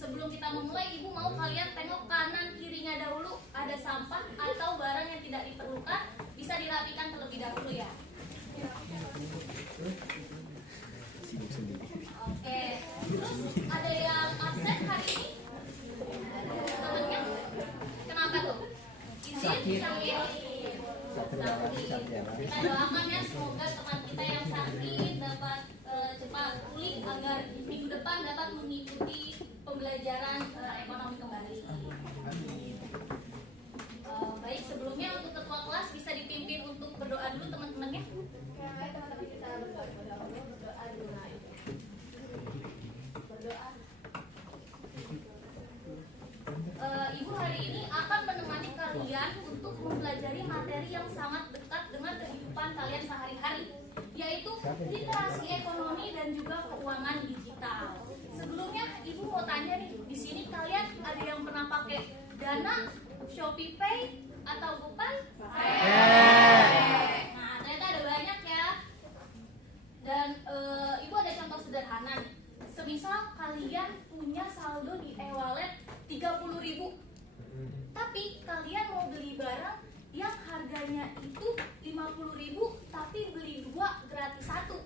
sebelum kita memulai, Ibu mau kalian tengok kanan kirinya dahulu, ada sampah atau barang yang tidak diperlukan, bisa dirapikan terlebih dahulu ya. Oke, terus ada yang absen hari ini? Temennya? Kenapa tuh? Izin sakit? Kita doakan ya, semoga teman kita yang sakit dapat cepat pulih agar minggu depan dapat mengikuti pembelajaran ekonomi kembali. Baik, sebelumnya untuk ketua kelas bisa dipimpin untuk berdoa dulu teman-temannya. Oke, teman-teman kita berdoa dulu. Berdoa. Ibu hari ini akan menemani kalian untuk mempelajari materi yang sangat dekat dengan kehidupan kalian sehari-hari, yaitu literasi ekonomi dan juga keuangan digital. Sebelumnya Ibu mau tanya nih, di sini kalian ada yang pernah pakai Dana, Shopee Pay atau GoPay? Nah, ternyata ada banyak ya. Dan Ibu ada contoh sederhana nih. Semisal kalian punya saldo di e-wallet 30.000, tapi kalian mau beli barang yang harganya itu 50.000, tapi beli 2 gratis 1.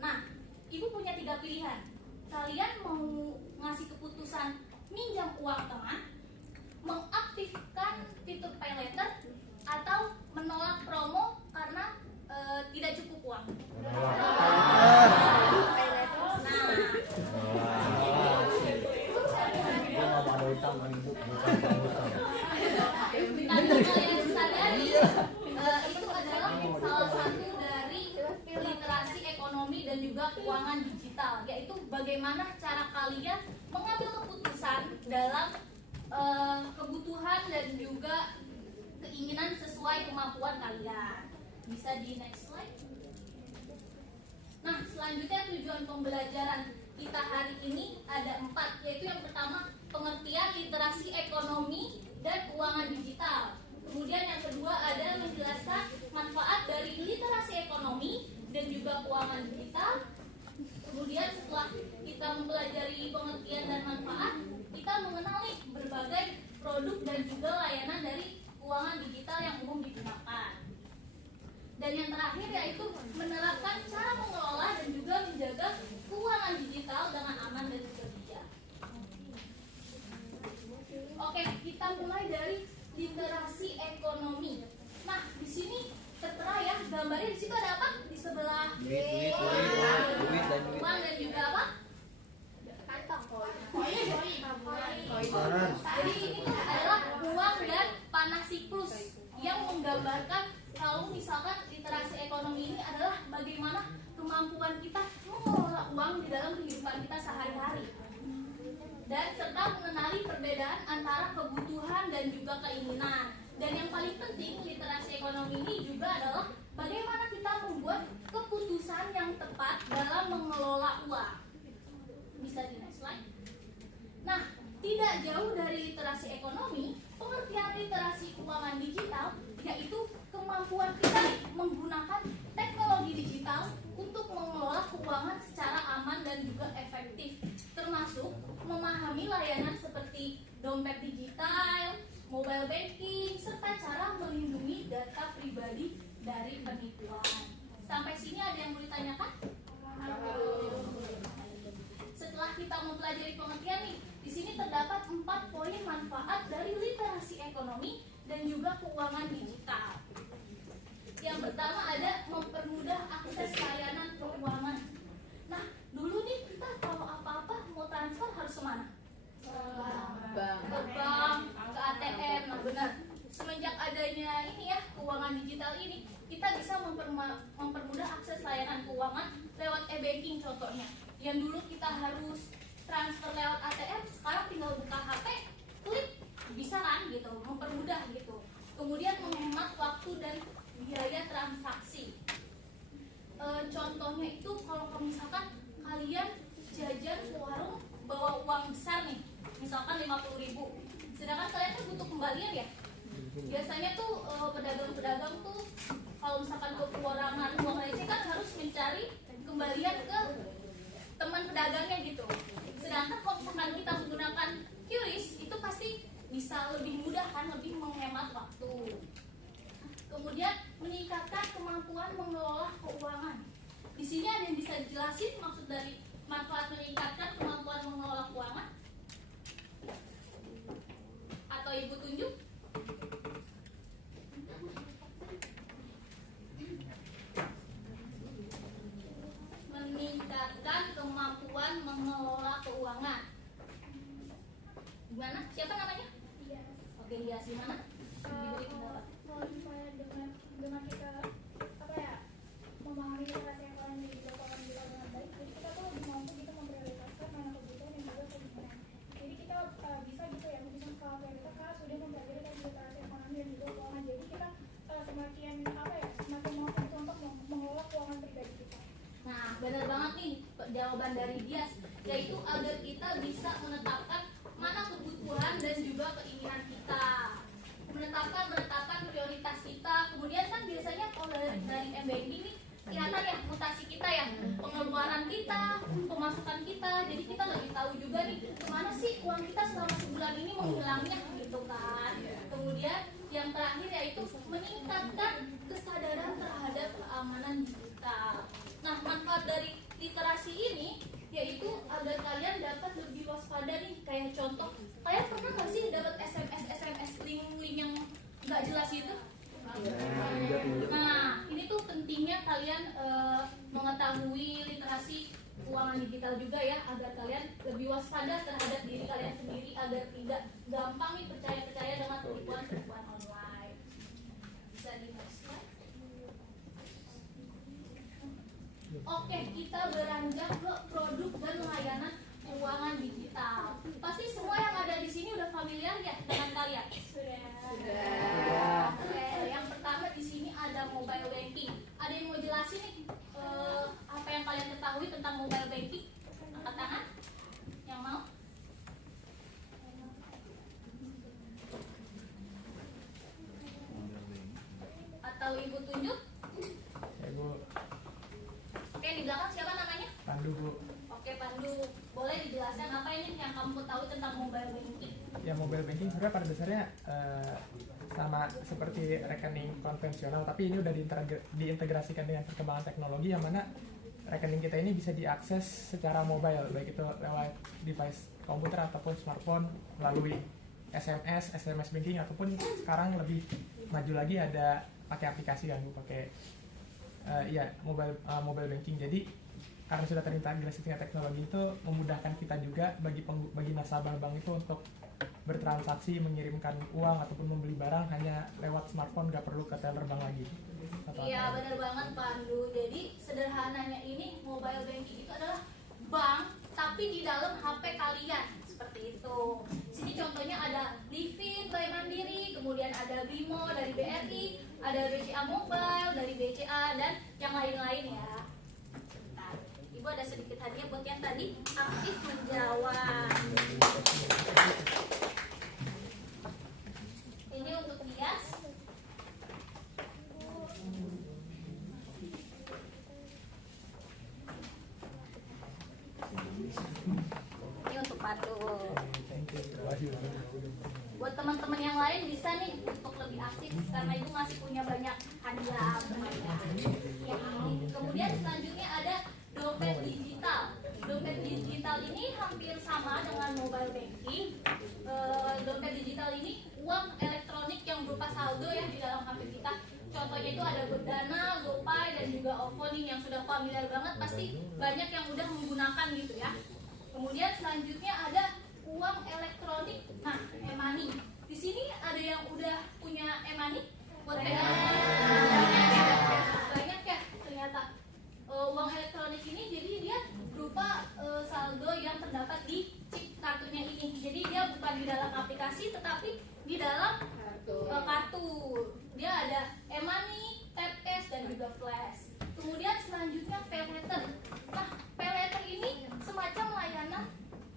Nah, Ibu punya 3 pilihan. Kalian mau ngasih keputusan minjam uang teman, mengaktifkan fitur pay later, atau menolak promo karena tidak cukup uang. Kalian sadari itu adalah salah satu dari literasi ekonomi dan juga keuangan digital, yaitu bagaimana cara kalian mengambil keputusan dalam kebutuhan dan juga keinginan sesuai kemampuan kalian. Bisa di next slide. Nah, selanjutnya tujuan pembelajaran kita hari ini ada 4, yaitu yang pertama pengertian literasi ekonomi dan keuangan digital. Kemudian yang kedua ada menjelaskan manfaat dari literasi ekonomi dan juga keuangan digital. Kemudian setelah kita mempelajari pengertian dan manfaat, kita mengenali berbagai produk dan juga layanan dari keuangan digital yang umum digunakan. Dan yang terakhir yaitu menerapkan cara mengelola dan juga menjaga keuangan digital dengan aman dan juga bijak. Oke, kita mulai dari literasi ekonomi. Nah, di sini tertera ya, gambarnya di situ ada apa? Di sebelah duit uang dan juga apa? Kantong. Jadi ini adalah uang dan panah siklus yang menggambarkan kalau misalkan literasi ekonomi ini adalah bagaimana kemampuan kita mengelola uang di dalam kehidupan kita sehari-hari, dan serta mengenali perbedaan antara kebutuhan dan juga keinginan. Dan yang paling penting literasi ekonomi ini juga adalah bagaimana kita membuat keputusan yang tepat dalam mengelola uang. Bisa di next slide. Nah, tidak jauh dari literasi ekonomi, pengertian literasi keuangan digital yaitu kemampuan kita menggunakan teknologi digital untuk mengelola keuangan secara aman dan juga efektif, termasuk memahami layanan seperti dompet digital, mobile banking, serta cara melindungi data pribadi dari penipuan. Sampai sini ada yang mau ditanyakan? Setelah kita mempelajari pengertian nih, di sini terdapat 4 poin manfaat dari literasi ekonomi dan juga keuangan digital. Yang pertama ada mempermudah akses layanan keuangan. Nah, dulu nih kita kalau apa-apa mau transfer harus kemana? Ke bank, ke ATM. Nah, benar. Semenjak adanya ini ya, keuangan digital ini, kita bisa mempermudah akses layanan keuangan lewat e-banking contohnya. Yang dulu kita harus transfer lewat ATM, sekarang tinggal buka HP, klik, bisa kan gitu, mempermudah gitu. Kemudian menghemat waktu dan biaya transaksi. Contohnya itu kalau misalkan kalian jajan ke warung bawa uang besar nih, misalkan 50.000, sedangkan kalian tuh butuh kembalian ya. Biasanya tuh pedagang-pedagang tuh kalau misalkan kekurangan uang receh kan harus mencari kembalian ke teman pedagangnya gitu. Sedangkan kalau misalkan kita menggunakan lebih mudah kan, lebih menghemat waktu. Kemudian meningkatkan kemampuan mengelola keuangan. Di sini ada yang bisa dijelasin maksud dari manfaat meningkatkan kemampuan mengelola keuangan? Atau Ibu tunjuk? Meningkatkan kemampuan mengelola keuangan. Gimana? Siapa namanya? Iya. Oke, Hias gimana? Diberi pendapat. Kalau misalnya dengan kita apa ya memahami literasi ekonomi di keuangan kita dengan baik, jadi kita tuh lebih mampu gitu memprioritaskan mana kebutuhan dan juga keinginan. Jadi kita bisa gitu ya menyusun skala prioritas sudah mempelajari tentang literasi ekonomi dan juga keuangan. Jadi kita semakin apa ya semakin mampu untuk mengelola keuangan pribadi kita. Nah, benar banget nih jawaban dari Dias, yaitu agar kita bisa menetapkan mana kebutuhan dan juga keinginan kita, menetapkan prioritas kita. Kemudian kan biasanya kalau dari M-Banking nih kelihatan ya mutasi kita ya, pengeluaran kita, pemasukan kita, jadi kita lebih tahu juga nih kemana sih uang kita selama sebulan ini menghilangnya gitu kan. Kemudian yang terakhir yaitu meningkatkan kesadaran terhadap keamanan digital. Nah, manfaat dari literasi ini yaitu agar kalian dapat lebih waspada nih. Kayak contoh, kalian pernah nggak sih dapat SMS link yang nggak jelas itu? Nah, ini tuh pentingnya kalian mengetahui literasi keuangan digital juga ya, agar kalian lebih waspada terhadap diri kalian sendiri, agar tidak gampang nih percaya dengan penipuan online. Bisa di next slide. Oke, kita beranjak ke produk dan layanan keuangan digital. Pasti semua yang ada di sini udah familiar ya dengan kalian? Sudah. Oke, yang pertama di sini ada mobile banking. Ada yang mau jelasin nih apa yang kalian ketahui tentang mobile banking? Angkat tangan. Yang mau? Atau Ibu tunjuk? Ibu. Oke, di belakang siapa namanya? Pandu, Bu. Oke, Pandu. Boleh dijelaskan apa ini yang kamu tahu tentang mobile banking? Ya, mobile banking sebenarnya pada dasarnya sama seperti rekening konvensional, tapi ini udah diintegrasikan dengan perkembangan teknologi yang mana rekening kita ini bisa diakses secara mobile, baik itu lewat device komputer ataupun smartphone, melalui SMS banking, ataupun sekarang lebih maju lagi ada pakai aplikasi kan, pakai mobile banking. Jadi karena sudah terintegrasi dengan teknologi itu memudahkan kita juga bagi nasabah bank itu untuk bertransaksi, mengirimkan uang ataupun membeli barang hanya lewat smartphone, nggak perlu ke teller bank lagi. Iya, benar banget Pandu. Jadi sederhananya ini mobile banking itu adalah bank tapi di dalam HP kalian, seperti itu. Sini contohnya ada Livin by Mandiri, kemudian ada Bimo dari BRI, ada BCA Mobile dari BCA dan yang lain-lain ya. Bentar. Ibu ada sedikit hadiah buat yang tadi aktif menjawab. Ini untuk Dias. Ini untuk Pandu. Buat teman-teman yang lain bisa nih untuk lebih aktif karena Ibu masih punya banyak hadiah semuanya. Ya, kemudian selanjutnya ada dompet digital. Dompet digital ini hampir sama dengan mobile banking. Dompet digital ini uang elektronik yang berupa saldo ya di dalam HP kita. Contohnya itu ada Dana, GoPay dan juga OVO nih yang sudah familiar banget, pasti banyak yang udah menggunakan gitu ya. Kemudian selanjutnya ada uang elektronik. Nah, e-money. Di sini ada yang udah punya e-money? Buat pegang banyak ya ternyata. Uang elektronik ini jadi dia berupa saldo yang terdapat di chip kartunya ini. Jadi dia bukan di dalam aplikasi tetapi di dalam kartu. Dia ada e-money, tap cash dan juga flash. Kemudian selanjutnya pay letter. Nah, pay letter ini semacam layanan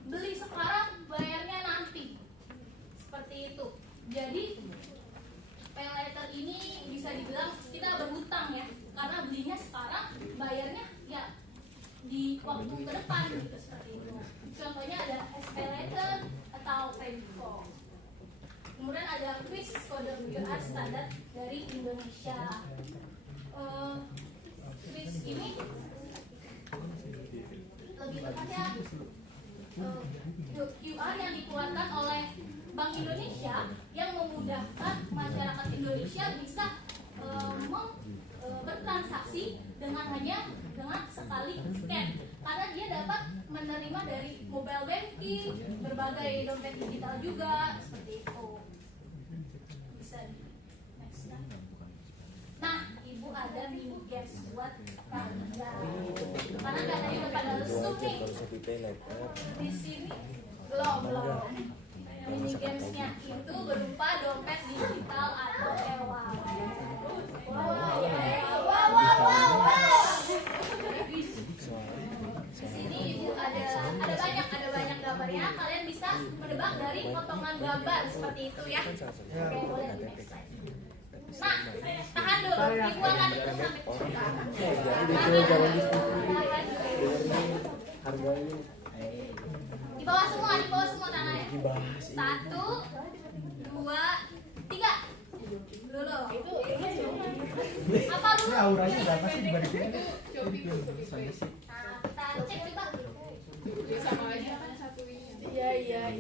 beli sekarang bayarnya nanti. Seperti itu. Jadi pay letter ini bisa dibilang kita berhutang ya, karena belinya sekarang, bayarnya ya di waktu ke depan gitu, seperti itu. Contohnya ada SPay letter atau PayBill. Kemudian ada KWIS kode QR standar dari Indonesia. KWIS ini lebih tepatnya QR yang dikeluarkan oleh Bank Indonesia yang memudahkan masyarakat Indonesia bisa bertransaksi dengan sekali scan, karena dia dapat menerima dari mobile banking, berbagai dompet digital juga seperti itu. Bisa next slide. Nah, ibu ada mini games buat kalian, karena katanya udah pada lesung nih. Di sini belum. Mini gamesnya itu berupa dompet digital atau e-wallet. Wow. Di sini ibu ada banyak gambarnya. Kalian bisa menebak dari potongan gambar seperti itu ya. Oke, boleh next slide. Nah, tahan dulu. Ibu akan hitung sampai di bawah semua tanahnya. 1, 2, 3. Dulu. Apa dulu? Ini auranya berapa sih dibanding ini? Nah, kita cek coba. Sama aja kan satu ini. Iya.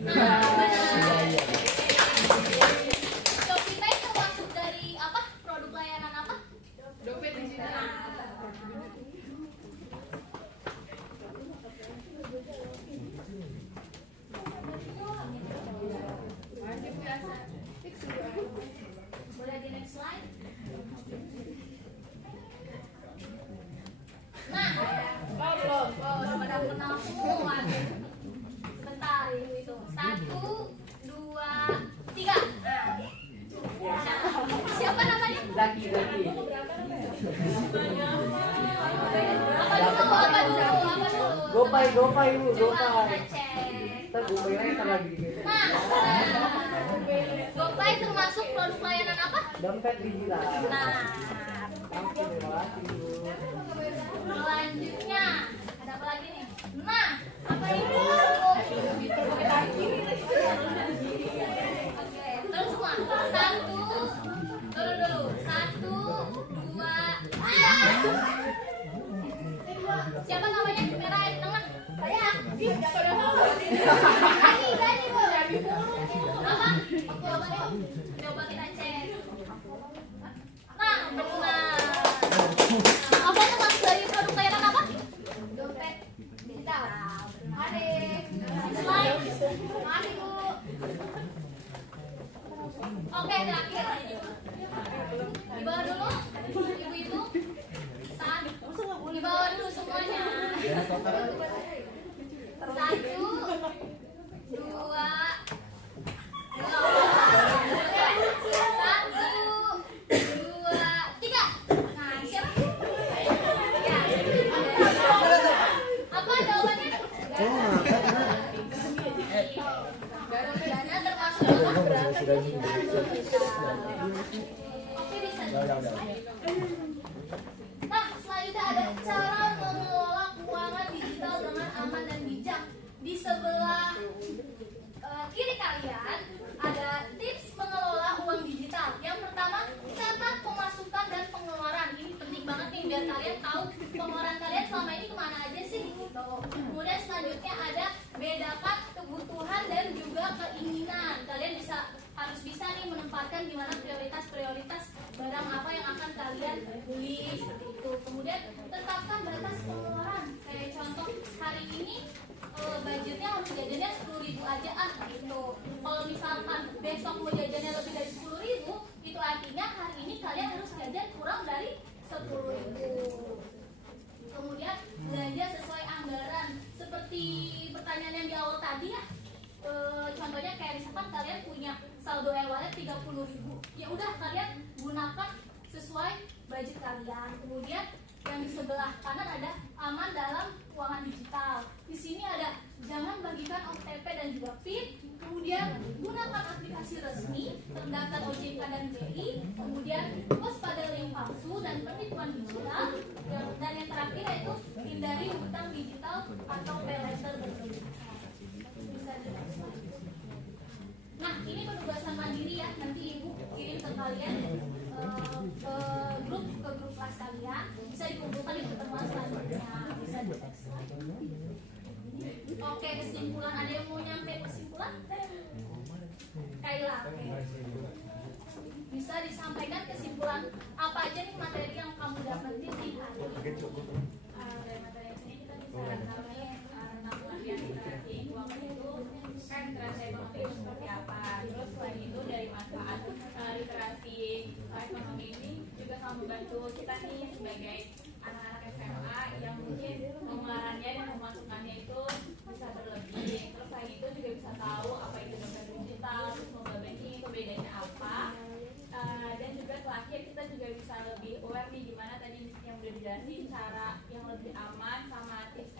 Shopee Pay termasuk dari apa? Produk layanan apa? Dompet digital. Boleh di next slide. Nah, belum. Udah pada kenal semua. Sebentar itu. 1, 2, 3. Siapa namanya? Zaki. Apa dulu? Gopay Bu, Coba Gopay. kita cek. Kita Gopay lagi sama lagi. Nah, GoPay termasuk produk layanan apa? Dompet digital. Nah, Terima kasih Bu. selanjutnya ada apa lagi nih? Nah, apa itu? Oke, terus semua. 1, dulu. 1, 2, 3. Siapa namanya? Merah yang tengah. Saya. Tadi Bu. Apa? Coba kita cek. Nah, benar. Apa itu maksud dari produk layanan apa? Dompet digital. Adik. Slide. Makasih Bu. Oke, terakhir. Di bawah dulu. Ibu-ibu. Di bawah dulu semuanya. 1, 2, 3. Nah, siapa? Ya. Apa jawabannya? Dana termasuk Oke, bisa. Nah, selanjutnya ada cara mengelola keuangan digital dengan aman dan bijak. Di sebelah kiri kalian ada tips mengelola uang digital. Yang pertama, catat pemasukan dan pengeluaran. Ini penting banget nih biar kalian tahu pengeluaran kalian selama ini kemana aja sih gitu. Kemudian selanjutnya ada bedakan kebutuhan dan juga keinginan. Kalian harus bisa nih menempatkan di mana prioritas barang apa yang akan kalian beli seperti itu. Kemudian tetapkan batas pengeluaran. Kayak contoh hari ini budgetnya harus jajannya 10.000 aja gitu. Kalau misalkan besok mau jajannya lebih dari 10.000, itu artinya hari ini kalian harus jajan kurang dari 10.000. Kemudian belanja sesuai anggaran. Seperti pertanyaan yang di awal tadi ya. Contohnya kayak misalkan kalian punya saldo e-wallet 30.000, ya udah kalian gunakan sesuai budget kalian. Kemudian yang di sebelah kanan ada aman dalam keuangan digital. Di sini ada jangan bagikan OTP dan juga PIN. Kemudian gunakan aplikasi resmi terdaftar OJK dan BI. Kemudian waspada link palsu dan penipuan digital. Dan yang terakhir yaitu hindari hutang digital atau pay later berlebihan. Bisa. Nah, ini penugasan mandiri ya, nanti ibu kirim ke kalian ke grup kelas kalian, bisa dikumpulkan di pertemuan selanjutnya. Bisa Oke, kesimpulan, ada yang mau nyampe kesimpulan? Kaila, bisa disampaikan kesimpulan apa aja nih materi yang kamu dapetin di hari ini? Dari materi ini kita bisa tahu tentang pengertian literasi keuangan itu kan literasi ekonomi itu seperti apa. Terus selain itu dari manfaat literasi ekonomi ini juga sangat membantu kita nih sebagai anak-anak SMA yang mungkin pengeluarannya dan pemasukannya itu bisa berlebih. Terus selain itu juga bisa tahu apa itu dompet digital, terus mobile banking itu bedanya apa. Dan juga terakhir kita juga bisa lebih aware nih gimana tadi yang udah dijelasin cara yang lebih aman sama tips